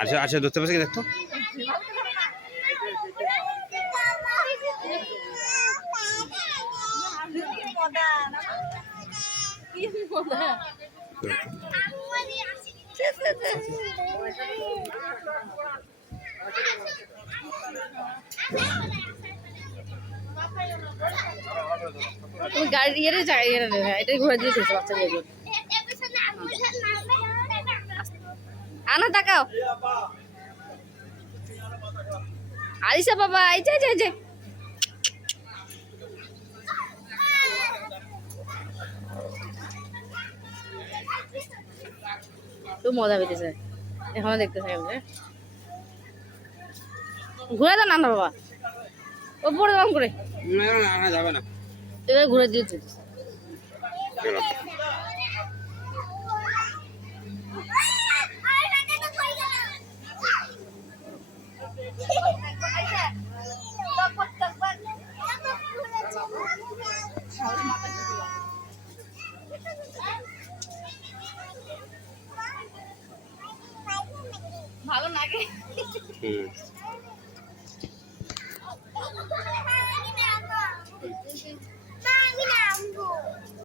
আচ্ছা আচ্ছা ধরতে পারছি কি দেখতো তুমি গাড়ি ইয়ে এটাই ঘুরে দিয়ে দিয়েছো বাচ্চাদের আনা তাকাও আলিশা বাবা এই যে তো মজা পেতেছে এখনো দেখতেছে ঘুরে দাও না বাবা ওপরে দাম করে আনা যাবে না এবার ঘুরে দিয়েছে ভালো লাগে